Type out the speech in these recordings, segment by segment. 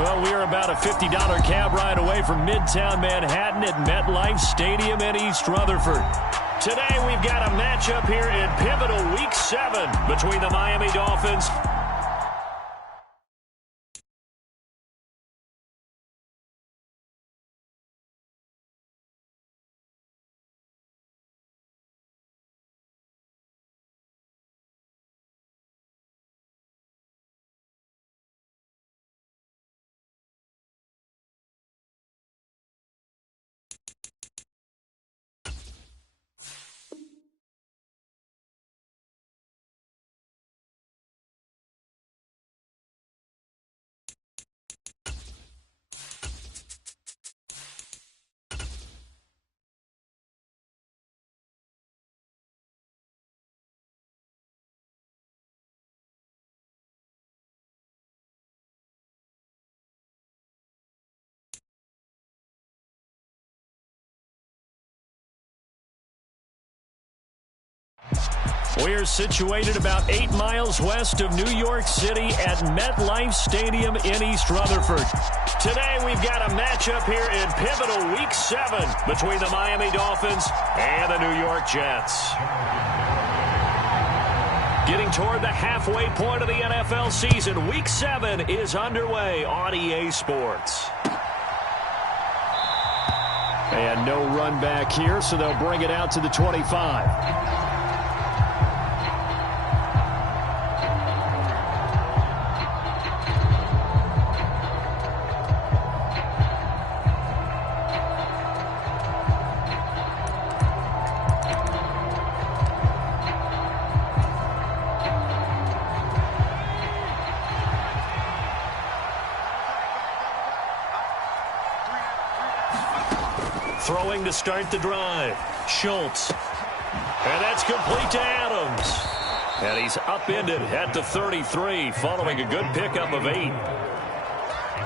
Well, we are about a $50 cab ride away from Midtown Manhattan at MetLife Stadium in East Rutherford. Today, we've got a matchup here in pivotal Week 7 between the Miami Dolphins We're situated about 8 miles west of New York City at MetLife Stadium in East Rutherford. Today, we've got a matchup here in pivotal Week 7 between the Miami Dolphins and the New York Jets. Getting toward the halfway point of the NFL season, Week 7 is underway on EA Sports. And no run back here, so they'll bring it out to the 25. Throwing to start the drive. Schultz. And that's complete to Adams. And he's upended at the 33 following a good pickup of 8.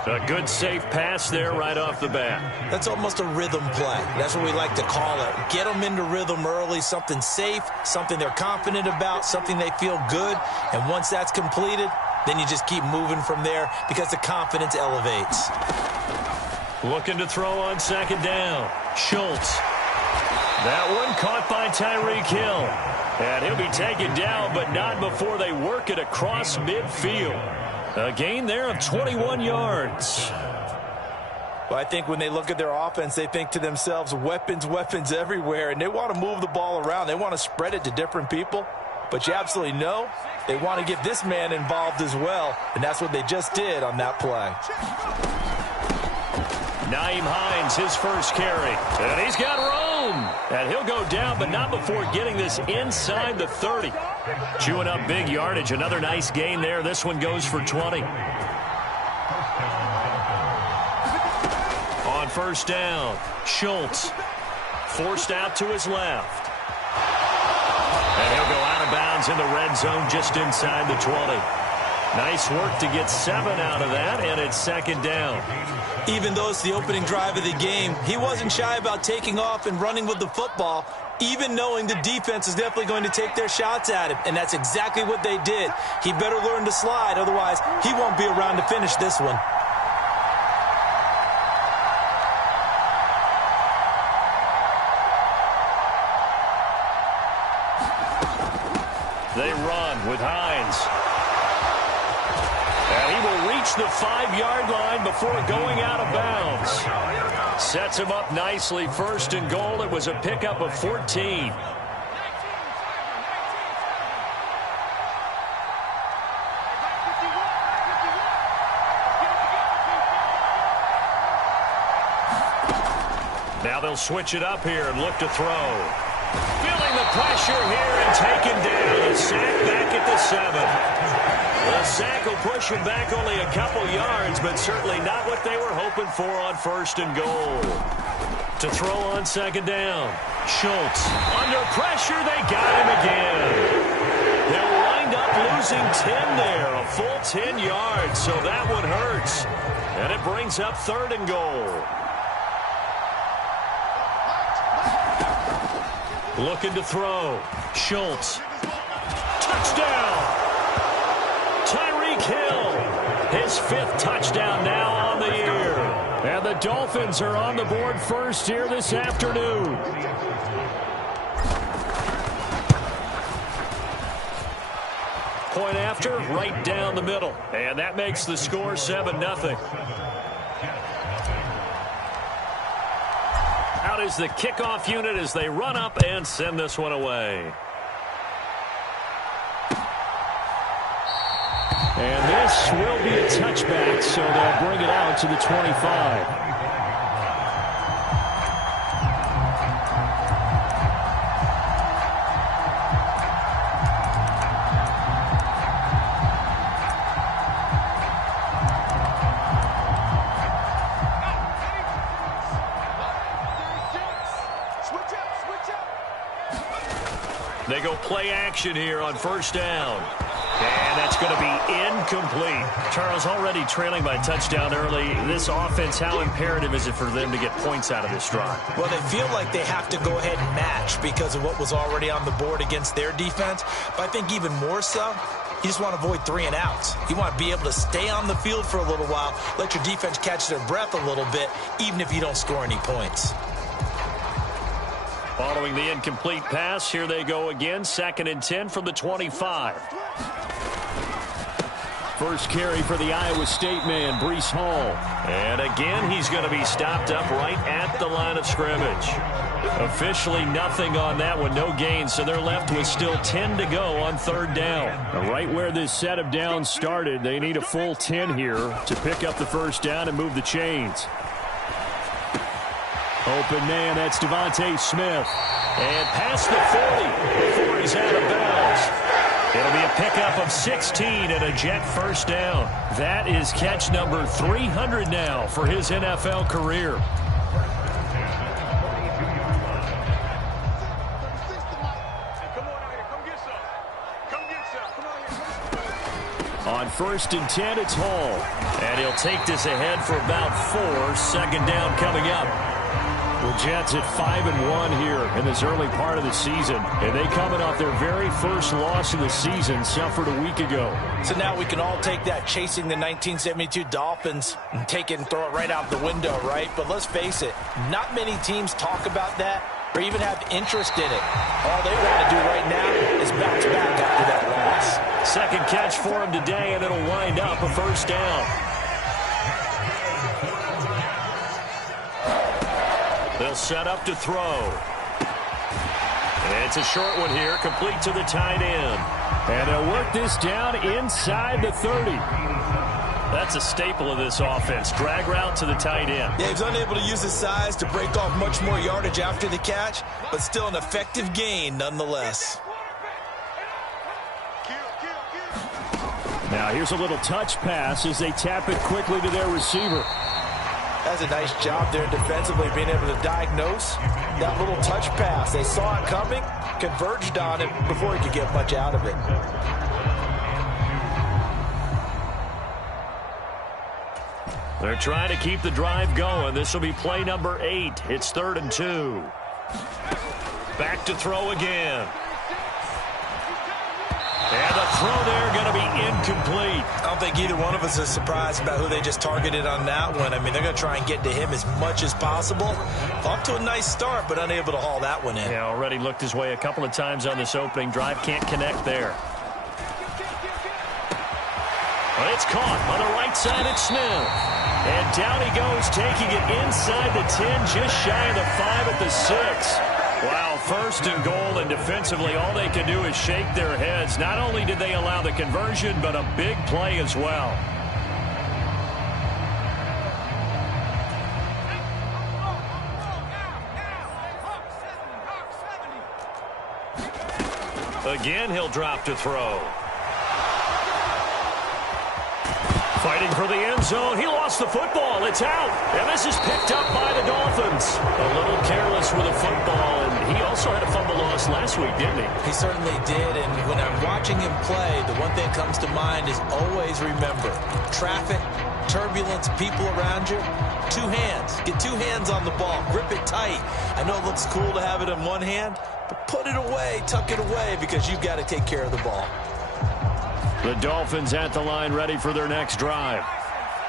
A good safe pass there right off the bat. That's almost a rhythm play. That's what we like to call it. Get them into rhythm early, something safe, something they're confident about, something they feel good. And once that's completed, then you just keep moving from there because the confidence elevates. Looking to throw on second down. Schultz. That one caught by Tyreek Hill. And he'll be taken down, but not before they work it across midfield. A gain there of 21 yards. Well, I think when they look at their offense, they think to themselves, weapons, weapons everywhere. And they want to move the ball around. They want to spread it to different people. But you absolutely know they want to get this man involved as well. And that's what they just did on that play. Nyheim Hines, his first carry. And he's got room. And he'll go down, but not before getting this inside the 30. Chewing up big yardage. Another nice gain there. This one goes for 20. On first down, Schultz. Forced out to his left. And he'll go out of bounds in the red zone just inside the 20. Nice work to get 7 out of that, and it's second down. Even though it's the opening drive of the game, he wasn't shy about taking off and running with the football, even knowing the defense is definitely going to take their shots at him, and that's exactly what they did. He better learn to slide, otherwise he won't be around to finish this one. They run with Hines. And he will reach the 5-yard line before going out of bounds. Sets him up nicely. First and goal. It was a pickup of 14. Now they'll switch it up here and look to throw. Feeling the pressure here and taken down. A sack back at the 7. The sack will push him back only a couple yards, but certainly not what they were hoping for on first and goal. To throw on second down. Schultz. Under pressure, they got him again. They'll wind up losing 10 there, a full 10 yards, so that one hurts. And it brings up third and goal. Looking to throw. Schultz. Touchdown. Tyreek Hill. His 5th touchdown now on the year. And the Dolphins are on the board first here this afternoon. Point after, right down the middle. And that makes the score 7-0. Out is the kickoff unit as they run up and send this one away. And this will be a touchback, so they'll bring it out to the 25. They go play action here on first down. And that's going to be incomplete. Charles, already trailing by a touchdown early. This offense, how imperative is it for them to get points out of this drive? Well, they feel like they have to go ahead and match because of what was already on the board against their defense. But I think even more so, you just want to avoid 3 and outs. You want to be able to stay on the field for a little while, let your defense catch their breath a little bit, even if you don't score any points. Following the incomplete pass, here they go again. 2nd and 10 from the 25. First carry for the Iowa State man, Breece Hall. And again, he's going to be stopped up right at the line of scrimmage. Officially nothing on that one, no gain, so they're left with still 10 to go on 3rd down. Right where this set of downs started, they need a full 10 here to pick up the first down and move the chains. Open man, that's Devontae Smith. And past the 40 before he's out of bounds. It'll be a pickup of 16 and a Jet first down. That is catch number 300 now for his NFL career. On 1st and 10, it's Hall. And he'll take this ahead for about 4. 2nd down coming up. The Jets at 5-1 here in this early part of the season. And they coming off their very first loss of the season, suffered a week ago. So now we can all take that chasing the 1972 Dolphins and take it and throw it right out the window, right? But let's face it, not many teams talk about that or even have interest in it. All they want to do right now is bounce back after that loss. 2nd catch for him today, and it'll wind up a first down. They'll set up to throw. It's a short one here, complete to the tight end. And they'll work this down inside the 30. That's a staple of this offense. Drag route to the tight end. Yeah, he's unable to use his size to break off much more yardage after the catch, but still an effective gain nonetheless. Now here's a little touch pass as they tap it quickly to their receiver. That's a nice job there defensively, being able to diagnose that little touch pass. They saw it coming, converged on it before he could get much out of it. They're trying to keep the drive going. This will be play number 8. It's 3rd and 2. Back to throw again. And the throw there going to be incomplete. I don't think either one of us is surprised about who they just targeted on that one. I mean, they're going to try and get to him as much as possible. Off to a nice start, but unable to haul that one in. Yeah, already looked his way a couple of times on this opening drive. Can't connect there. But it's caught on the right side at Smith. And down he goes, taking it inside the 10, just shy of the 5 at the 6. Wow, 1st and goal, and defensively all they can do is shake their heads. Not only did they allow the conversion, but a big play as well. Again, he'll drop to throw. Fighting for the end zone. He lost the football. It's out. And this is picked up by the Dolphins. A little careless with the football. And he also had a fumble loss last week, didn't he? He certainly did. And when I'm watching him play, the one thing that comes to mind is always remember, traffic, turbulence, people around you, 2 hands. Get 2 hands on the ball. Grip it tight. I know it looks cool to have it in one hand, but put it away, tuck it away, because you've got to take care of the ball. The Dolphins at the line ready for their next drive.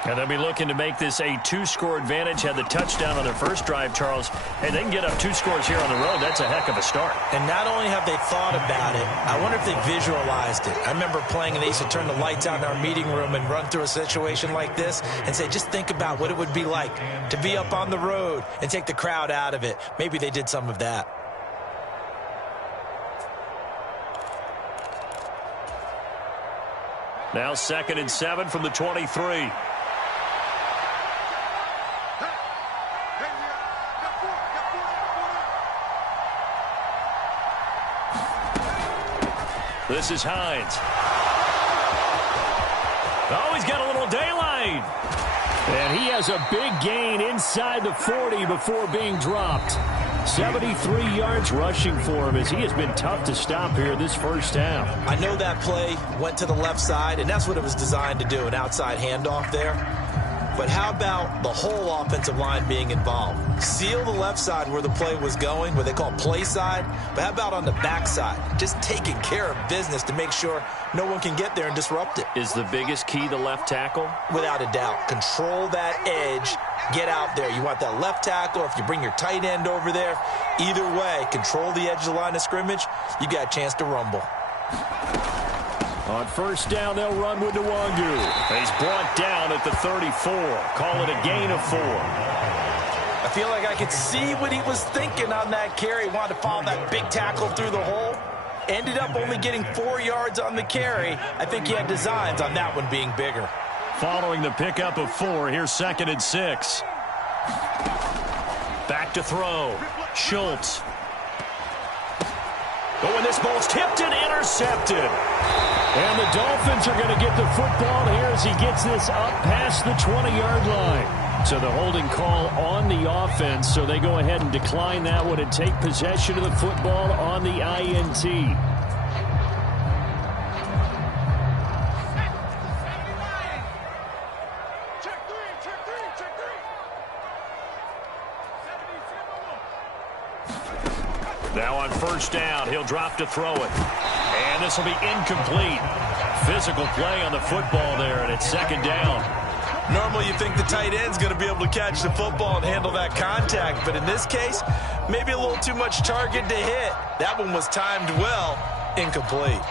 And they'll be looking to make this a 2-score advantage. Had the touchdown on their first drive, Charles. Hey, they can get up 2 scores here on the road. That's a heck of a start. And not only have they thought about it, I wonder if they visualized it. I remember playing and they used to turn the lights out in our meeting room and run through a situation like this and say, just think about what it would be like to be up on the road and take the crowd out of it. Maybe they did some of that. Now 2nd and 7 from the 23. This is Hines. Oh, he's got a little daylight. And he has a big gain inside the 40 before being dropped. 73 yards rushing for him as he has been tough to stop here this first half. I know that play went to the left side, and that's what it was designed to do, an outside handoff there. But how about the whole offensive line being involved? Seal the left side where the play was going, what they call play side. But how about on the back side? Just taking care of business to make sure no one can get there and disrupt it. Is the biggest key the left tackle? Without a doubt. Control that edge. Get out there. You want that left tackle, or if you bring your tight end over there, either way, control the edge of the line of scrimmage, you got a chance to rumble. On first down, they'll run with Nwangu. He's brought down at the 34. Call it a gain of 4. I feel like I could see what he was thinking on that carry. He wanted to follow that big tackle through the hole. Ended up only getting 4 yards on the carry. I think he had designs on that one being bigger. Following the pickup of 4, here's 2nd and 6. Back to throw. Schultz. But when this ball's tipped and intercepted. And the Dolphins are going to get the football here as he gets this up past the 20-yard line. So the holding call on the offense, so they go ahead and decline that one and take possession of the football on the INT. Now on first down, he'll drop to throw it. And this will be incomplete. Physical play on the football there, and it's 2nd down. Normally you think the tight end's going to be able to catch the football and handle that contact, but in this case, maybe a little too much target to hit. That one was timed well, incomplete.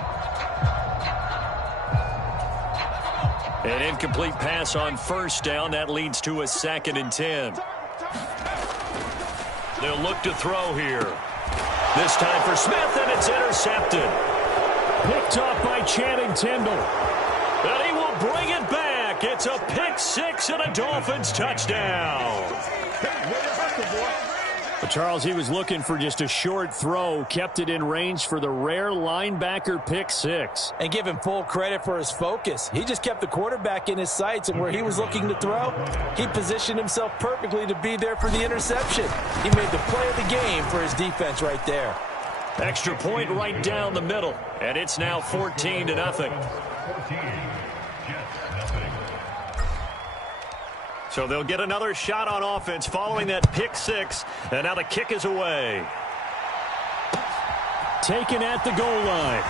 An incomplete pass on first down. That leads to a 2nd and 10. They'll look to throw here. This time for Smith, and it's intercepted. Picked off by Channing Tindall. And he will bring it back. It's a pick 6 and a Dolphins touchdown. But Charles, he was looking for just a short throw, kept it in range for the rare linebacker pick 6. And give him full credit for his focus. He just kept the quarterback in his sights, and where he was looking to throw, he positioned himself perfectly to be there for the interception. He made the play of the game for his defense right there. Extra point right down the middle, and it's now 14-0. So they'll get another shot on offense following that pick 6, and now the kick is away. Taken at the goal line.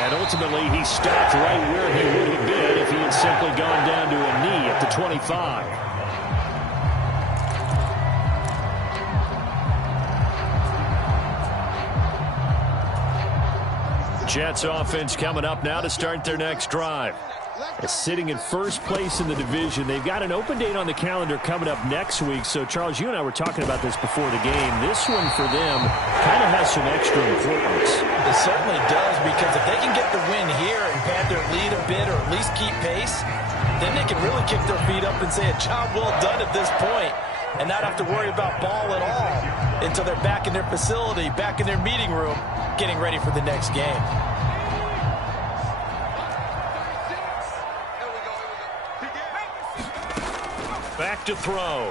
And ultimately he stopped right where he would have been if he had simply gone down to a knee at the 25. Jets offense coming up now to start their next drive. Sitting in first place in the division. They've got an open date on the calendar coming up next week. So, Charles, you and I were talking about this before the game. This one for them kind of has some extra importance. It certainly does, because if they can get the win here and pad their lead a bit or at least keep pace, then they can really kick their feet up and say a job well done at this point and not have to worry about ball at all until they're back in their facility, back in their meeting room, getting ready for the next game. Back to throw.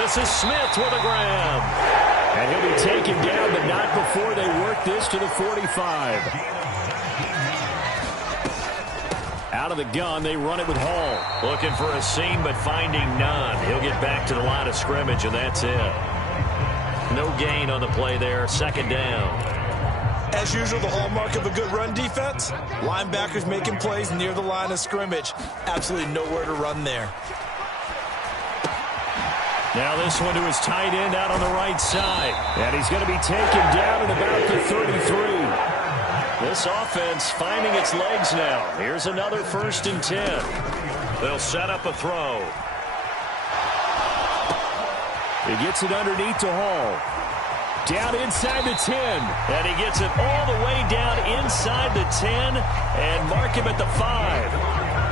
This is Smith with a grab. And he'll be taken down, but not before they work this to the 45. Out of the gun, they run it with Hall. Looking for a seam, but finding none. He'll get back to the line of scrimmage, and that's it. No gain on the play there. 2nd down. As usual, the hallmark of a good run defense, linebackers making plays near the line of scrimmage. Absolutely nowhere to run there. Now this one to his tight end out on the right side. And he's going to be taken down at about the 33. This offense finding its legs now. Here's another 1st and 10. They'll set up a throw. He gets it underneath to Hall. Down inside the 10. And he gets it all the way down inside the 10 and mark him at the 5.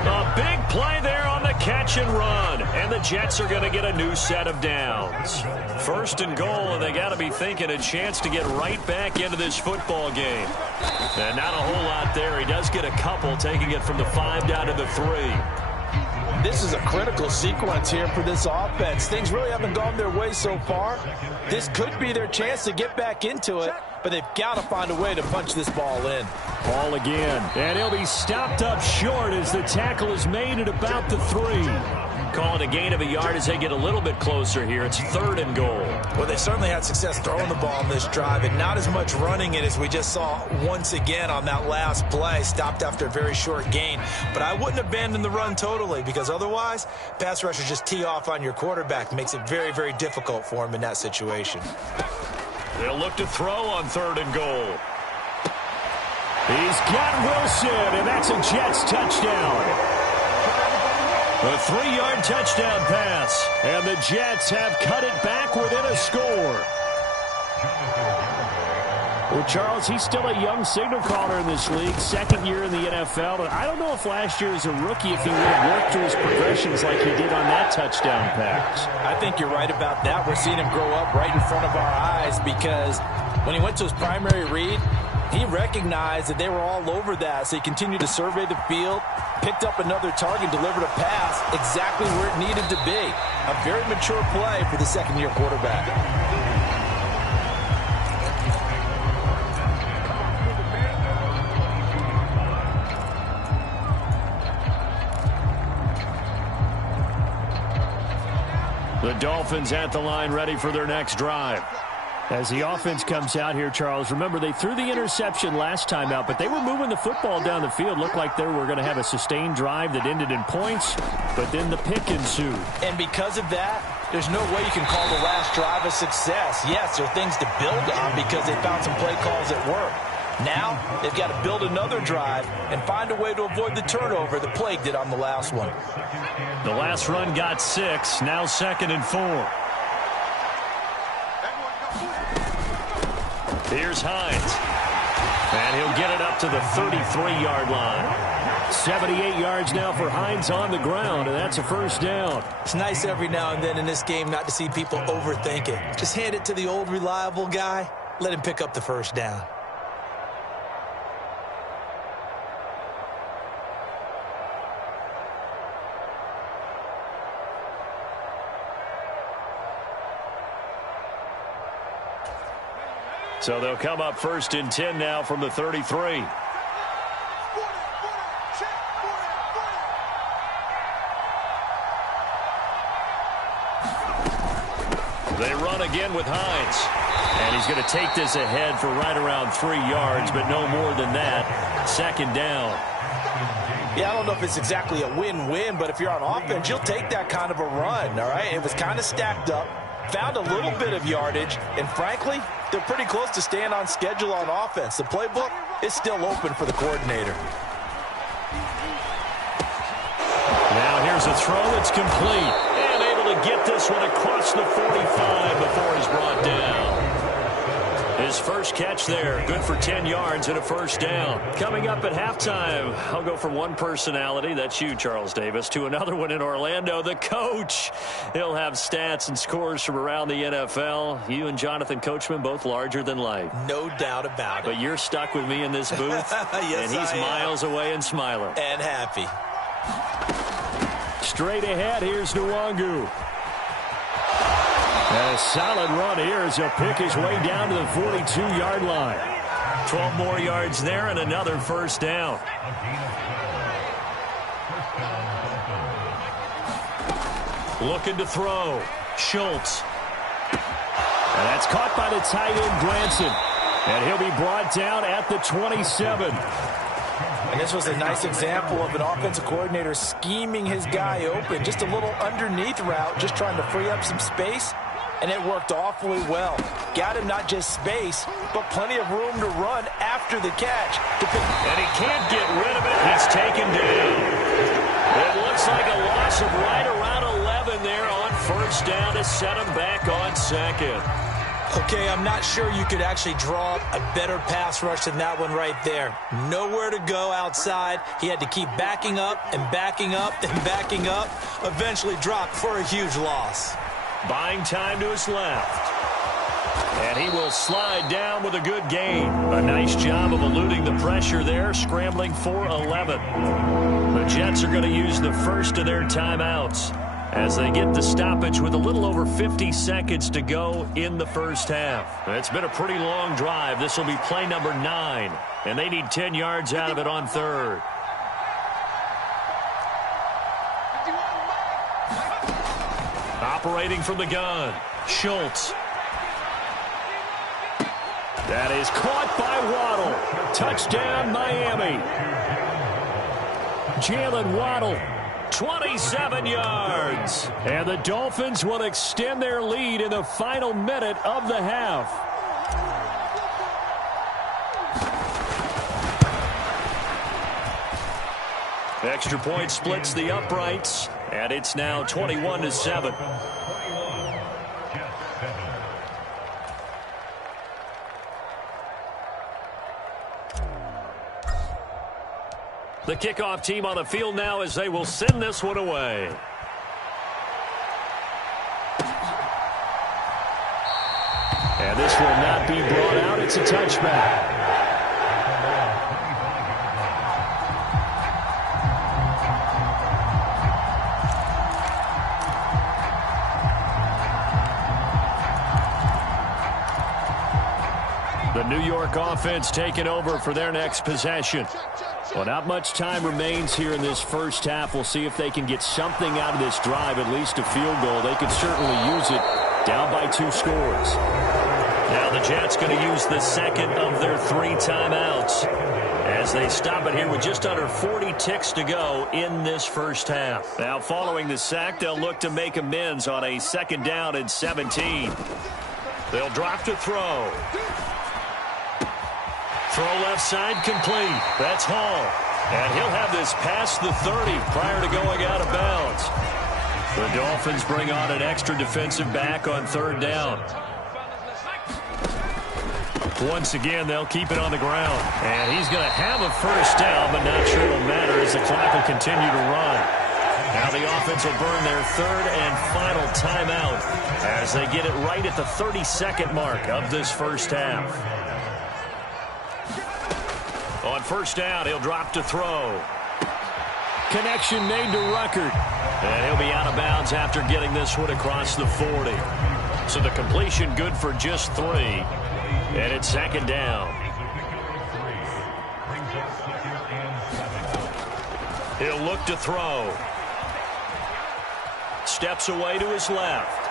A big play there on the catch and run. And the Jets are going to get a new set of downs. 1st and goal, and they got to be thinking a chance to get right back into this football game. And not a whole lot there. He does get a couple, taking it from the 5 down to the 3. This is a critical sequence here for this offense. Things really haven't gone their way so far. This could be their chance to get back into it, but they've got to find a way to punch this ball in. Ball again, and he'll be stopped up short as the tackle is made at about the 3. Call it a gain of a yard as they get a little bit closer here. It's 3rd and goal. Well, they certainly had success throwing the ball on this drive, and not as much running it as we just saw once again on that last play. Stopped after a very short gain. But I wouldn't abandon the run totally, because otherwise, pass rushers just tee off on your quarterback. Makes it very, very difficult for him in that situation. They'll look to throw on 3rd and goal. He's got Wilson, and that's a Jets touchdown. A 3-yard touchdown pass, and the Jets have cut it back within a score. Well, Charles, he's still a young signal caller in this league, 2nd year in the NFL. And I don't know if last year as a rookie, if he would have worked through his progressions like he did on that touchdown pass. I think you're right about that. We're seeing him grow up right in front of our eyes, because when he went to his primary read, he recognized that they were all over that, so he continued to survey the field, picked up another target, delivered a pass exactly where it needed to be. A very mature play for the 2nd-year quarterback. The Dolphins at the line, ready for their next drive. As the offense comes out here, Charles, remember they threw the interception last time out, but they were moving the football down the field. Looked like they were going to have a sustained drive that ended in points, but then the pick ensued. And because of that, there's no way you can call the last drive a success. Yes, there are things to build on because they found some play calls that work. Now, they've got to build another drive and find a way to avoid the turnover that plagued it on the last one. The last run got 6, now 2nd and 4. Here's Hines. And he'll get it up to the 33-yard line. 78 yards now for Hines on the ground, and that's a 1st down. It's nice every now and then in this game not to see people overthink it. Just hand it to the old reliable guy. Let him pick up the 1st down. So they'll come up 1st and 10 now from the 33. They run again with Hines. And he's going to take this ahead for right around 3 yards, but no more than that. 2nd down. Yeah, I don't know if it's exactly a win-win, but if you're on offense, you'll take that kind of a run, all right? It was kind of stacked up. Found a little bit of yardage, and frankly, they're pretty close to staying on schedule on offense. The playbook is still open for the coordinator. Now here's a throw that's complete. And able to get this one across the 45 before he's brought down. His first catch there, good for 10 yards and a 1st down. Coming up at halftime, I'll go from one personality, that's you, Charles Davis, to another one in Orlando, the coach. He'll have stats and scores from around the NFL. You and Jonathan Coachman, both larger than life. No doubt about it. But you're stuck with me in this booth, yes, and he's miles away and smiling. And happy. Straight ahead, here's Nwangu. And a solid run here as he'll pick his way down to the 42-yard line. 12 more yards there and another 1st down. Looking to throw. Schultz. And that's caught by the tight end, Granson. And he'll be brought down at the 27. And this was a nice example of an offensive coordinator scheming his guy open. Just a little underneath route, just trying to free up some space. And it worked awfully well. Got him not just space, but plenty of room to run after the catch. And he can't get rid of it. He's taken down. It looks like a loss of right around 11 there on first down to set him back on second. Okay, I'm not sure you could actually draw up a better pass rush than that one right there. Nowhere to go outside. He had to keep backing up and backing up and backing up. Eventually dropped for a huge loss. Buying time to his left. And he will slide down with a good gain. A nice job of eluding the pressure there, scrambling for 11. The Jets are going to use the first of their timeouts as they get the stoppage with a little over 50 seconds to go in the first half. It's been a pretty long drive. This will be play number 9, and they need 10 yards out of it on third. Operating from the gun, Schultz. That is caught by Waddle. Touchdown, Miami. Jalen Waddle, 27 yards. And the Dolphins will extend their lead in the final minute of the half. Extra point splits the uprights, and it's now 21-7. The kickoff team on the field now as they will send this one away. And this will not be brought out. It's a touchback. The New York offense taking over for their next possession. Well, not much time remains here in this first half. We'll see if they can get something out of this drive, at least a field goal. They could certainly use it, down by 2 scores. Now the Jets going to use the second of their 3 timeouts as they stop it here with just under 40 ticks to go in this first half. Now following the sack, they'll look to make amends on a 2nd down and 17. They'll drop to throw. Throw left side complete. That's Hall. And he'll have this past the 30 prior to going out of bounds. The Dolphins bring on an extra defensive back on 3rd down. Once again, they'll keep it on the ground. And he's going to have a first down, but not sure it'll matter as the clock will continue to run. Now the offense will burn their 3rd and final timeout as they get it right at the 32nd mark of this first half. On 1st down, he'll drop to throw. Connection made to Ruckert. And he'll be out of bounds after getting this one across the 40. So the completion good for just 3. And it's 2nd down. He'll look to throw. Steps away to his left.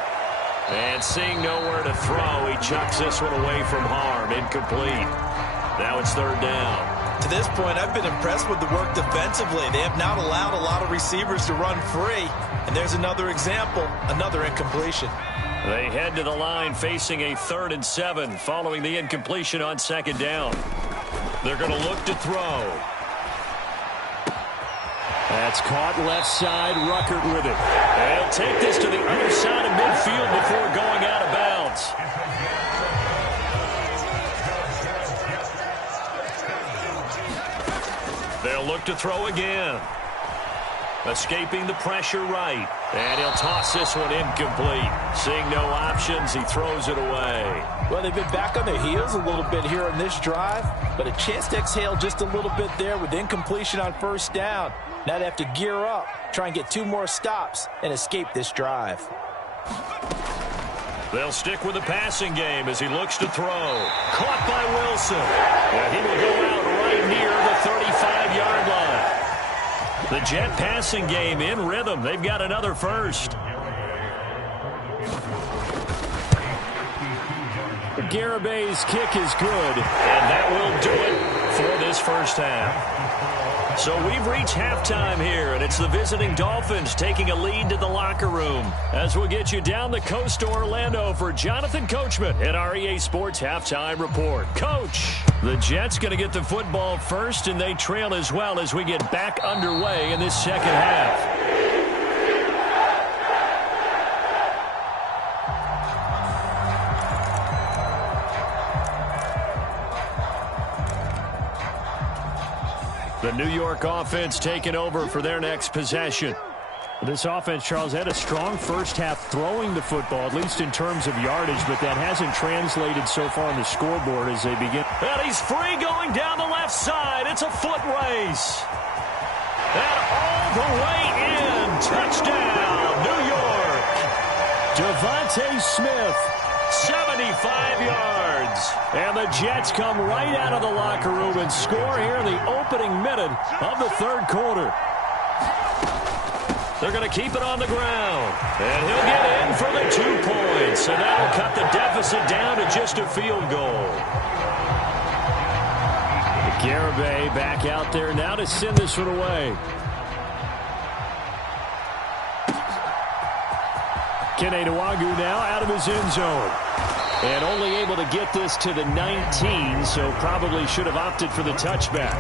And seeing nowhere to throw, he chucks this one away from harm. Incomplete. Now it's 3rd down. To this point, I've been impressed with the work defensively. They have not allowed a lot of receivers to run free. And there's another example, another incompletion. They head to the line facing a 3rd and 7 following the incompletion on 2nd down. They're going to look to throw. That's caught left side. Ruckert with it. And he'll take this to the other side of midfield before going out of bounds. They'll look to throw again. Escaping the pressure right. And he'll toss this one incomplete. Seeing no options, he throws it away. Well, they've been back on their heels a little bit here on this drive, but a chance to exhale just a little bit there with incompletion on 1st down. Now they have to gear up, try and get 2 more stops, and escape this drive. They'll stick with the passing game as he looks to throw. Caught by Wilson. And he will go out right near the 35-yard line. The Jet passing game in rhythm. They've got another first. Garabay's kick is good. And that will do it for this first half. So we've reached halftime here, and it's the visiting Dolphins taking a lead to the locker room. As we'll get you down the coast to Orlando for Jonathan Coachman at our EA Sports Halftime Report. Coach, the Jets going to get the football first, and they trail as well as we get back underway in this second half. The New York offense taking over for their next possession. This offense, Charles, had a strong first half throwing the football, at least in terms of yardage, but that hasn't translated so far on the scoreboard as they begin. And he's free going down the left side. It's a foot race. And all the way in. Touchdown, New York. Devontae Smith. 75 yards. And the Jets come right out of the locker room and score here in the opening minute of the third quarter. They're going to keep it on the ground. And he'll get in for the 2 points. And that'll cut the deficit down to just a field goal. Garibay back out there now to send this one away. Kene Nwangwu now out of his end zone. And only able to get this to the 19, so probably should have opted for the touchback.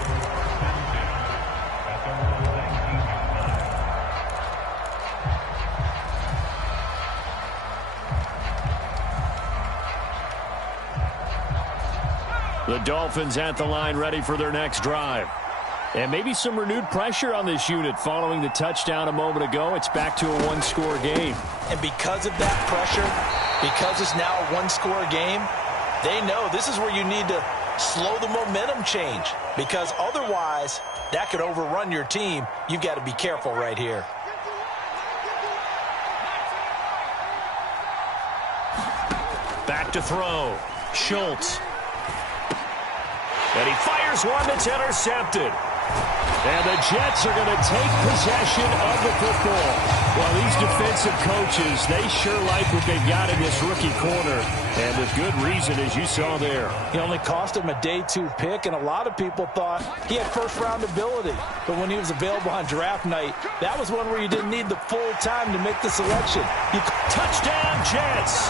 The Dolphins at the line ready for their next drive. And maybe some renewed pressure on this unit following the touchdown a moment ago. It's back to a one-score game. And because of that pressure, because it's now a one-score game, they know this is where you need to slow the momentum change. Because otherwise, that could overrun your team. You've got to be careful right here. Back to throw. Schultz. And he fires one that's intercepted. And the Jets are going to take possession of the football. Well, these defensive coaches, they sure like what they've got in this rookie corner. And with good reason, as you saw there. He only cost him a day 2 pick, and a lot of people thought he had first-round ability. But when he was available on draft night, that was one where you didn't need the full time to make the selection. Touchdown, Jets!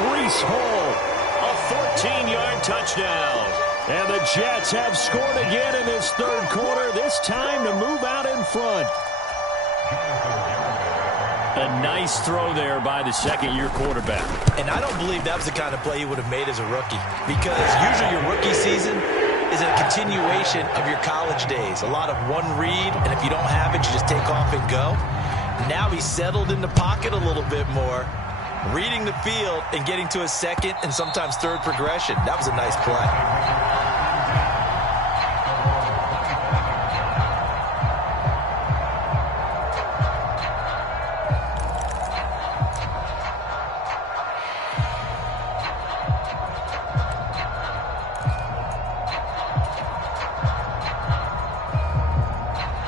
Breece Hall. A 14-yard touchdown. And the Jets have scored again in this third quarter, this time to move out in front. A nice throw there by the second-year quarterback. And I don't believe that was the kind of play he would have made as a rookie, because usually your rookie season is a continuation of your college days. A lot of one read, and if you don't have it, you just take off and go. Now he's settled in the pocket a little bit more, reading the field and getting to a second and sometimes third progression. That was a nice play.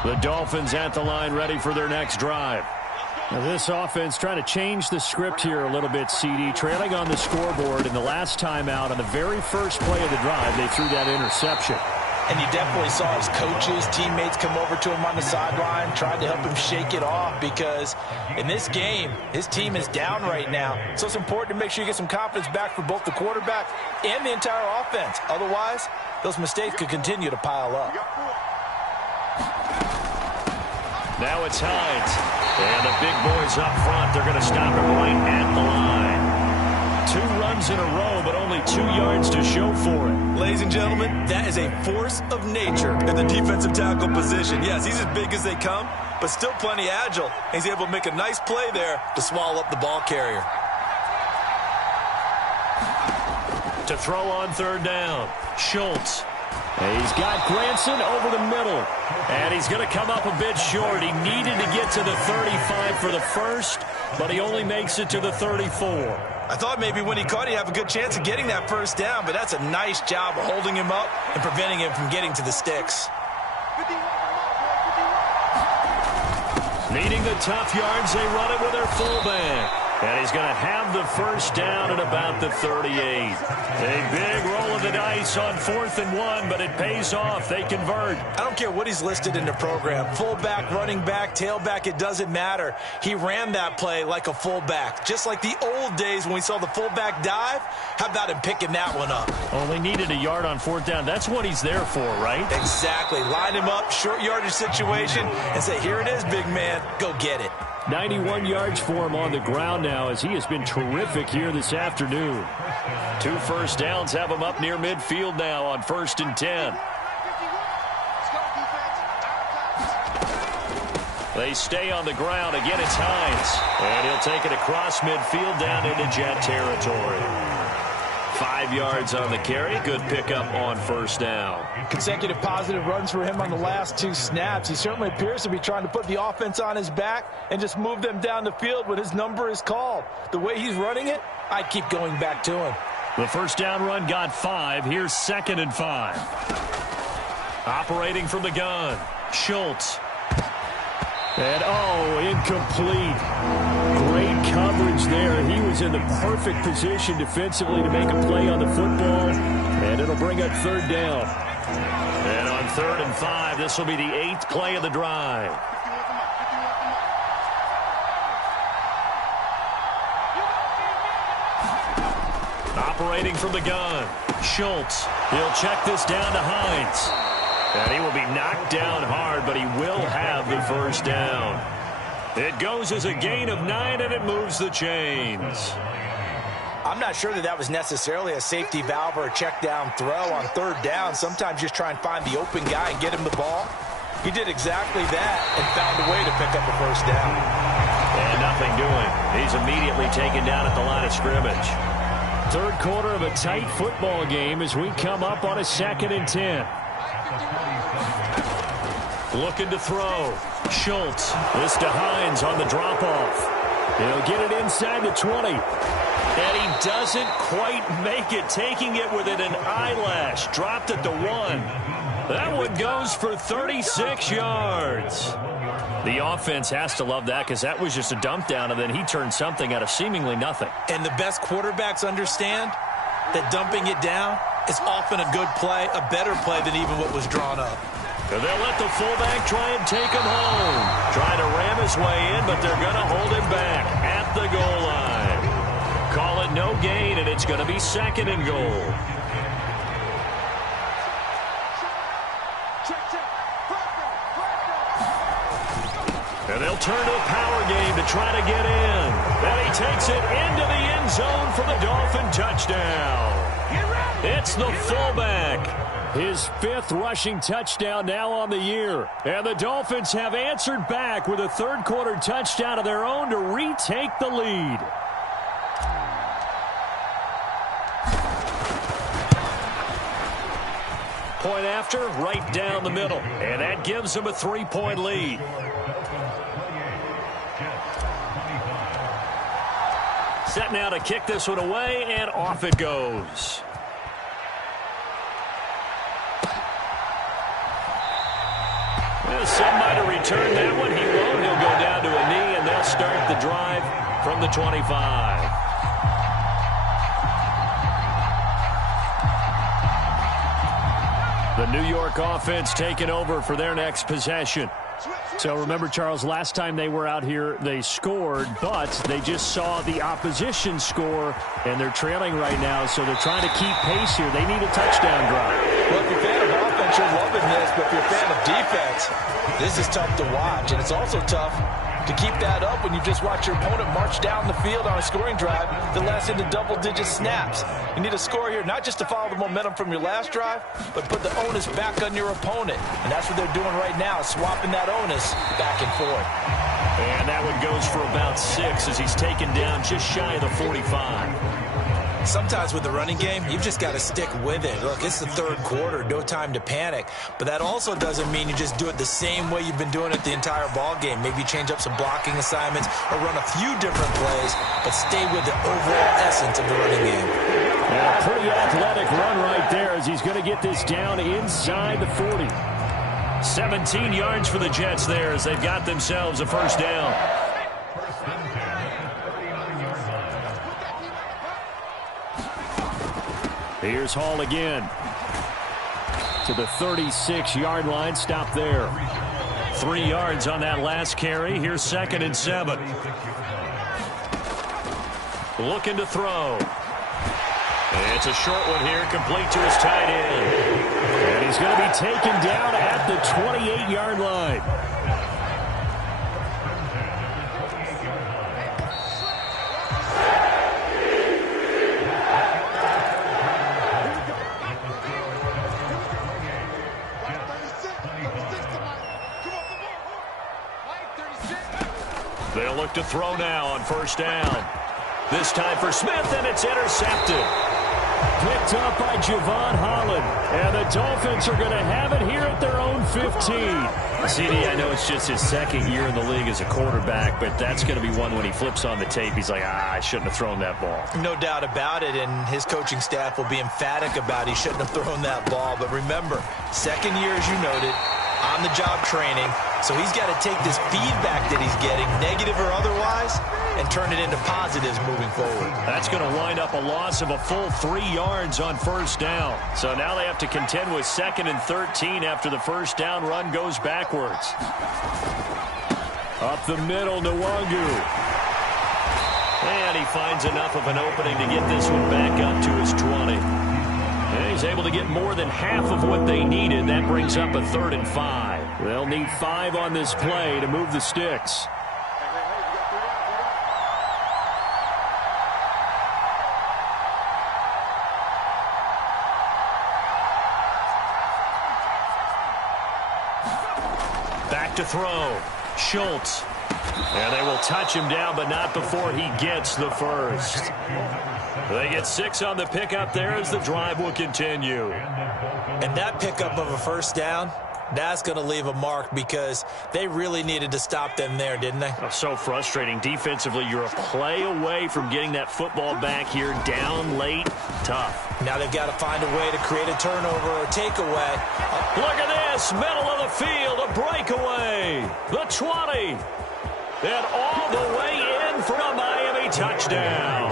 The Dolphins at the line ready for their next drive. Now this offense trying to change the script here a little bit, CD. Trailing on the scoreboard in the last time out on the very first play of the drive, they threw that interception. And you definitely saw his coaches, teammates come over to him on the sideline, tried to help him shake it off, because in this game, his team is down right now. So it's important to make sure you get some confidence back for both the quarterback and the entire offense. Otherwise, those mistakes could continue to pile up. Now it's Hines. And the big boys up front, they're going to stop him right at the line. 2 runs in a row, but only 2 yards to show for it. Ladies and gentlemen, that is a force of nature at the defensive tackle position. Yes, he's as big as they come, but still plenty agile. He's able to make a nice play there to swallow up the ball carrier. To throw on third down, Schultz. He's got Granson over the middle. And he's going to come up a bit short. He needed to get to the 35 for the first, but he only makes it to the 34. I thought maybe when he caught, he'd have a good chance of getting that first down, but that's a nice job of holding him up and preventing him from getting to the sticks. Needing the tough yards, they run it with their fullback. And he's going to have the first down at about the 38. A big roll of the dice on 4th and 1, but it pays off. They convert. I don't care what he's listed in the program. Fullback, running back, tailback, it doesn't matter. He ran that play like a fullback. Just like the old days when we saw the fullback dive. How about him picking that one up? Only needed a yard on 4th down. That's what he's there for, right? Exactly. Line him up, short yardage situation, and say, here it is, big man. Go get it. 91 yards for him on the ground now as he has been terrific here this afternoon. 2 first downs have him up near midfield now on 1st and 10. They stay on the ground. Again, it's Hines. And he'll take it across midfield down into Jet territory. 5 yards on the carry. Good pickup on 1st down. Consecutive positive runs for him on the last 2 snaps. He certainly appears to be trying to put the offense on his back and just move them down the field when his number is called. The way he's running it, I keep going back to him. The first down run got 5. Here's 2nd and 5. Operating from the gun, Schultz. And, incomplete. Great coverage there. He was in the perfect position defensively to make a play on the football, and it'll bring up 3rd down. And on 3rd and 5, this will be the 8th play of the drive. Operating from the gun, Schultz. He'll check this down to Hines. And he will be knocked down hard, but he will have the first down. It goes as a gain of 9, and it moves the chains. I'm not sure that was necessarily a safety valve or a check down throw on 3rd down. Sometimes just try and find the open guy and get him the ball. He did exactly that and found a way to pick up a first down. And nothing doing. He's immediately taken down at the line of scrimmage. 3rd quarter of a tight football game as we come up on a 2nd and 10. Looking to throw. Schultz. This to Hines on the drop-off. He'll get it inside the 20. And he doesn't quite make it, taking it within an eyelash. Dropped at the 1. That one goes for 36 yards. The offense has to love that because that was just a dump down, and then he turned something out of seemingly nothing. And the best quarterbacks understand that dumping it down is often a good play, a better play than even what was drawn up. And they'll let the fullback try and take him home. Trying to ram his way in, but they're going to hold him back at the goal line. Call it no gain, and it's going to be 2nd and goal. And they'll turn to a power game to try to get in. And he takes it into the end zone for the Dolphin touchdown. It's the fullback. His 5th rushing touchdown now on the year. And the Dolphins have answered back with a 3rd quarter touchdown of their own to retake the lead. Point after, right down the middle. And that gives them a 3-point lead. Set now to kick this one away, and off it goes. Some might have returned that one. He won't. He'll go down to a knee, and they'll start the drive from the 25. The New York offense taking over for their next possession. So remember, Charles, last time they were out here, they scored, but they just saw the opposition score, and they're trailing right now, so they're trying to keep pace here. They need a touchdown drive. Well, if you're a fan of offense, you're loving this, but if you're a fan of defense, this is tough to watch, and it's also tough to keep that up when you just watch your opponent march down the field on a scoring drive that lasts into double-digit snaps. You need a score here, not just to follow the momentum from your last drive, but put the onus back on your opponent. And that's what they're doing right now, swapping that onus back and forth. And that one goes for about 6 as he's taken down just shy of the 45. Sometimes with the running game, you've just got to stick with it. Look, it's the 3rd quarter, no time to panic. But that also doesn't mean you just do it the same way you've been doing it the entire ball game. Maybe change up some blocking assignments or run a few different plays, but stay with the overall essence of the running game. Yeah, pretty athletic run right there as he's going to get this down inside the 40. 17 yards for the Jets there as they've got themselves a first down. Here's Hall again. To the 36-yard line. Stop there. 3 yards on that last carry. Here's 2nd and 7. Looking to throw. It's a short one here, complete to his tight end. And he's going to be taken down at the 28-yard line. They'll look to throw now on 1st down. This time for Smith, and it's intercepted. Picked up by Javon Holland. And the Dolphins are going to have it here at their own 15. CD, I know it's just his 2nd year in the league as a quarterback, but that's going to be one when he flips on the tape. He's like, I shouldn't have thrown that ball. No doubt about it, and his coaching staff will be emphatic about he shouldn't have thrown that ball. But remember, 2nd year, as you noted, on-the-job training. So he's got to take this feedback that he's getting, negative or otherwise, and turn it into positives moving forward. That's going to wind up a loss of a full 3 yards on 1st down. So now they have to contend with 2nd and 13 after the 1st down run goes backwards. Up the middle, Nwangu. And he finds enough of an opening to get this one back up to his 20. And he's able to get more than half of what they needed. That brings up a 3rd and 5. They'll need 5 on this play to move the sticks. Back to throw. Schultz. And they will touch him down, but not before he gets the 1st. They get 6 on the pickup there as the drive will continue. And that pickup of a 1st down, that's going to leave a mark because they really needed to stop them there, didn't they? Oh, so frustrating. Defensively, you're a play away from getting that football back here down late. Tough. Now they've got to find a way to create a turnover or takeaway. Look at this. Middle of the field. A breakaway. The 20. And all the way in for a Miami touchdown.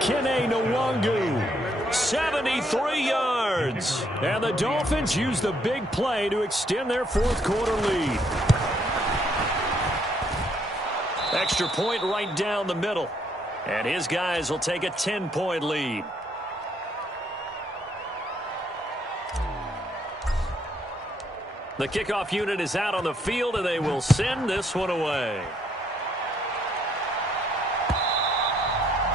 Kene Nwangu, 73 yards. And the Dolphins use the big play to extend their 4th quarter lead. Extra point right down the middle. And his guys will take a 10-point lead. The kickoff unit is out on the field, and they will send this one away.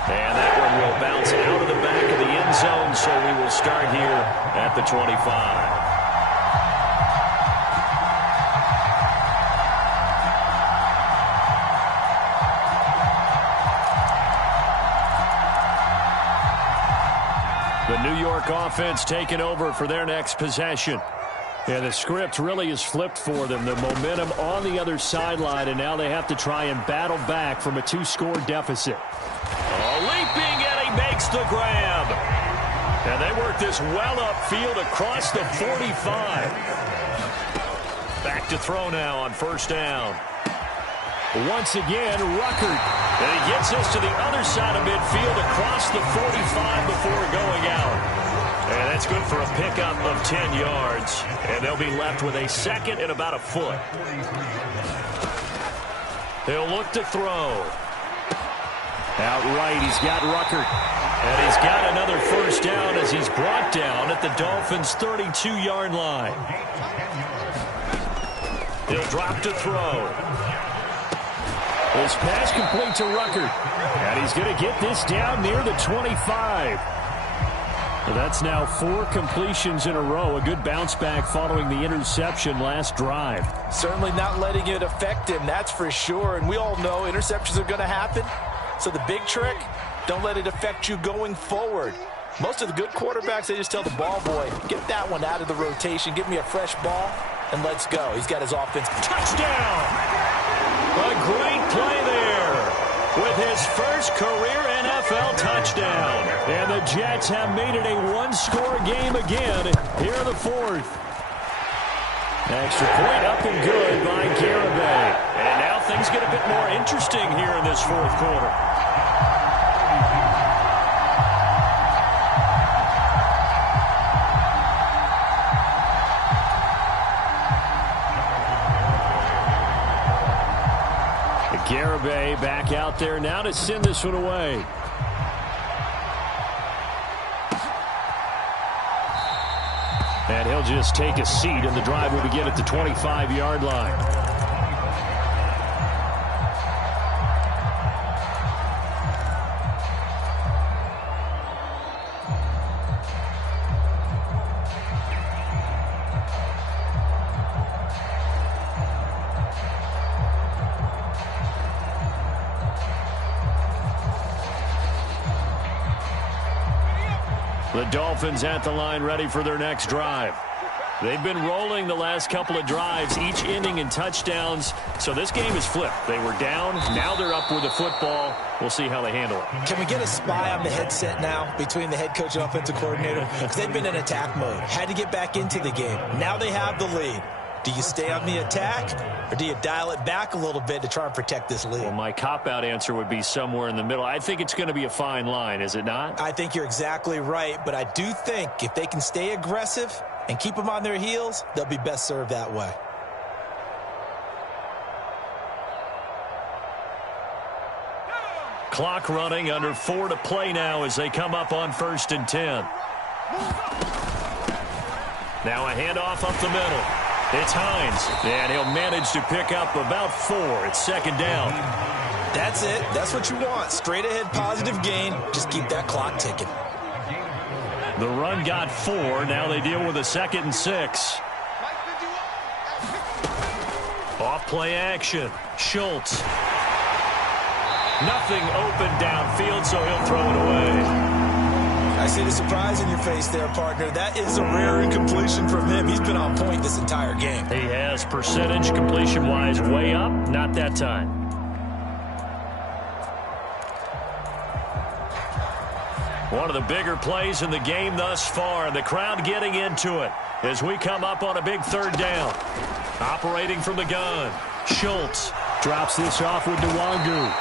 And that one will bounce out of the back of the end zone, so we will start here at the 25. The New York offense taking over for their next possession. And the script really is flipped for them. The momentum on the other sideline, and now they have to try and battle back from a 2-score deficit. Leaping, and he makes the grab. And they work this well upfield across the 45. Back to throw now on 1st down. Once again, Ruckert. And he gets us to the other side of midfield across the 45 before going out. And that's good for a pickup of 10 yards. And they'll be left with a 2nd and about a foot. He'll look to throw. Outright, he's got Ruckert. And he's got another 1st down as he's brought down at the Dolphins' 32-yard line. He'll drop to throw. His pass complete to Ruckert. And he's going to get this down near the 25. That's now 4 completions in a row. A good bounce back following the interception last drive. Certainly not letting it affect him, that's for sure. And we all know interceptions are going to happen. So the big trick, don't let it affect you going forward. Most of the good quarterbacks, they just tell the ball boy, get that one out of the rotation, give me a fresh ball, and let's go. He's got his offense. Touchdown! A great play there with his first career NFL touchdown. And the Jets have made it a 1-score game again here in the 4th. Extra point up and good by Garibay. And now things get a bit more interesting here in this 4th quarter. Garibay back out there now to send this one away. And he'll just take a seat, and the drive will begin at the 25-yard line. The Dolphins at the line, ready for their next drive. They've been rolling the last couple of drives, each ending in touchdowns. So this game is flipped. They were down. Now they're up with the football. We'll see how they handle it. Can we get a spy on the headset now between the head coach and offensive coordinator? Because they've been in attack mode. Had to get back into the game. Now they have the lead. Do you stay on the attack, or do you dial it back a little bit to try and protect this lead? Well, my cop-out answer would be somewhere in the middle. I think it's going to be a fine line, is it not? I think you're exactly right, but I do think if they can stay aggressive and keep them on their heels, they'll be best served that way. Clock running, under 4 to play now as they come up on 1st and 10. Now a handoff up the middle. It's Hines, and he'll manage to pick up about 4. It's 2nd down. That's it. That's what you want. Straight ahead, positive gain. Just keep that clock ticking. The run got 4. Now they deal with a 2nd and 6. Off play action. Schultz. Nothing open downfield, so he'll throw it away. I see the surprise in your face there, partner. That is a rare incompletion from him. He's been on point this entire game. He has percentage completion-wise way up. Not that time. One of the bigger plays in the game thus far, and the crowd getting into it as we come up on a big 3rd down. Operating from the gun, Schultz drops this off with Nwangu.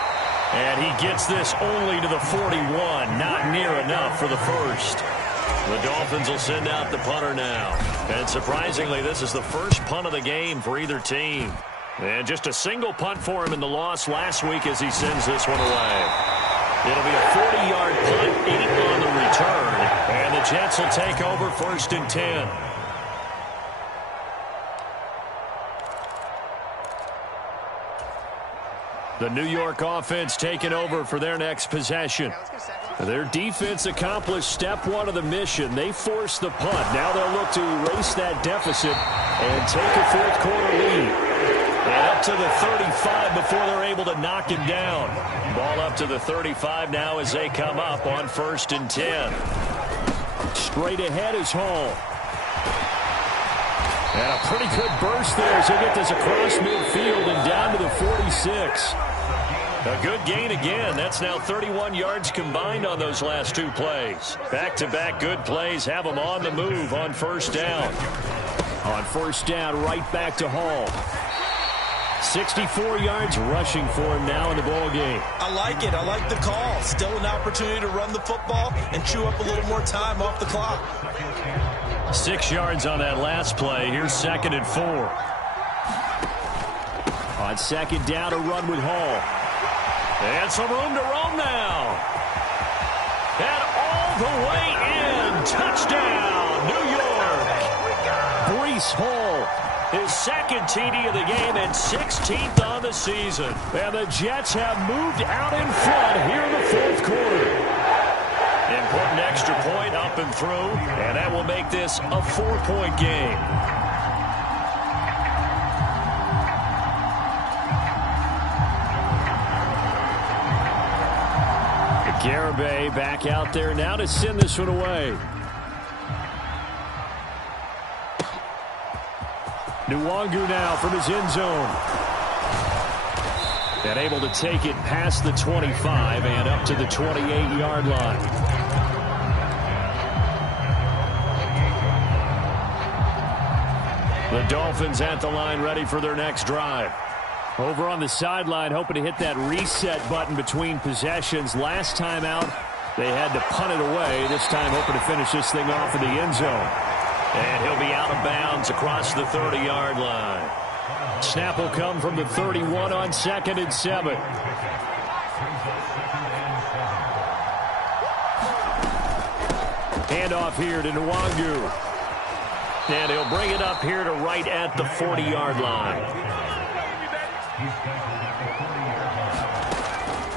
And he gets this only to the 41. Not near enough for the first. The Dolphins will send out the punter now. And surprisingly, this is the first punt of the game for either team. And just a single punt for him in the loss last week as he sends this one away. It'll be a 40-yard punt, 8 on the return. And the Jets will take over 1st and 10. The New York offense taking over for their next possession. Their defense accomplished step 1 of the mission. They forced the punt. Now they'll look to erase that deficit and take a 4th quarter lead. And up to the 35 before they're able to knock him down. Ball up to the 35 now as they come up on 1st and 10. Straight ahead is Hall. And a pretty good burst there as he'll get this across midfield and down to the 46. A good gain again. That's now 31 yards combined on those last 2 plays. Back-to-back good plays have them on the move on 1st down. On 1st down, right back to Hall. 64 yards rushing for him now in the ball game. I like it. I like the call. Still an opportunity to run the football and chew up a little more time off the clock. 6 yards on that last play. Here's 2nd and 4. On 2nd down, a run with Hall. And some room to roam now. And all the way in. Touchdown, New York. Breece Hall, his 2nd TD of the game and 16th on the season. And the Jets have moved out in front here in the 4th quarter. Important extra point up and through, and that will make this a 4-point game. Garibay back out there now to send this one away. Nwangu now from his end zone. And able to take it past the 25 and up to the 28-yard line. The Dolphins at the line ready for their next drive. Over on the sideline, hoping to hit that reset button between possessions. Last time out, they had to punt it away. This time, hoping to finish this thing off in the end zone. And he'll be out of bounds across the 30-yard line. Snap will come from the 31 on 2nd and 7. Handoff here to Nwangu. And he'll bring it up here to right at the 40-yard line.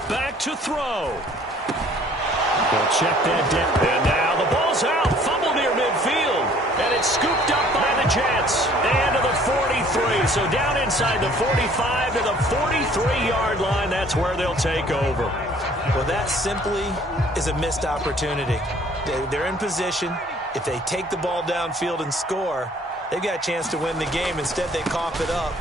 Back to throw. They'll check that down. And now the ball's out. Fumble near midfield. And it's scooped up by the Jets. And to the 43. So down inside the 45 to the 43-yard line. That's where they'll take over. Well, that simply is a missed opportunity. They're in position. If they take the ball downfield and score, they've got a chance to win the game. Instead, they cough it up.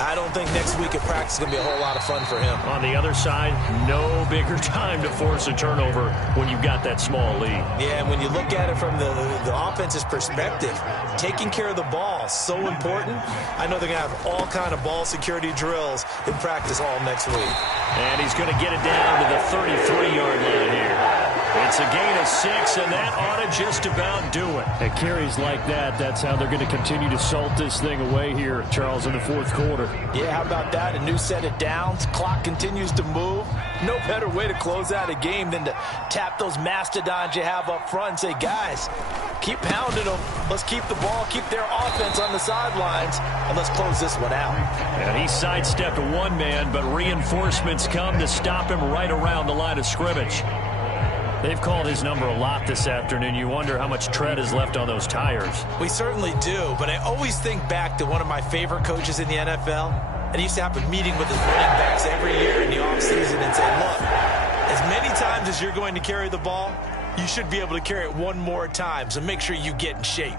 I don't think next week at practice is going to be a whole lot of fun for him. On the other side, no bigger time to force a turnover when you've got that small lead. Yeah, and when you look at it from the offense's perspective, taking care of the ball is so important. I know they're going to have all kind of ball security drills in practice all next week. And he's going to get it down to the 33-yard line here. It's a gain of 6, and that ought to just about do it. At carries like that, that's how they're going to continue to salt this thing away here, Charles, in the fourth quarter. Yeah, how about that? A new set of downs. Clock continues to move. No better way to close out a game than to tap those mastodons you have up front and say, guys, keep pounding them. Let's keep the ball, keep their offense on the sidelines, and let's close this one out. And he sidestepped one man, but reinforcements come to stop him right around the line of scrimmage. They've called his number a lot this afternoon. You wonder how much tread is left on those tires. We certainly do, but I always think back to one of my favorite coaches in the NFL, and he used to have a meeting with his running backs every year in the offseason and say, look, as many times as you're going to carry the ball, you should be able to carry it one more time, so make sure you get in shape.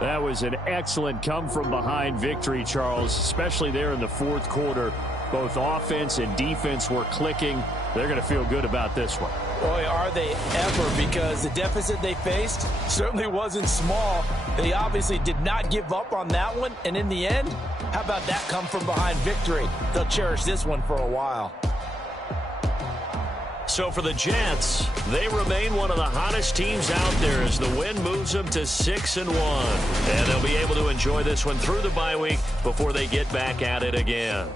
That was an excellent come-from-behind victory, Charles, especially there in the fourth quarter. Both offense and defense were clicking. They're going to feel good about this one. Boy, are they ever, because the deficit they faced certainly wasn't small. They obviously did not give up on that one, and in the end, how about that come-from-behind victory? They'll cherish this one for a while. So for the Jets, they remain one of the hottest teams out there as the win moves them to 6-1. And they'll be able to enjoy this one through the bye week before they get back at it again.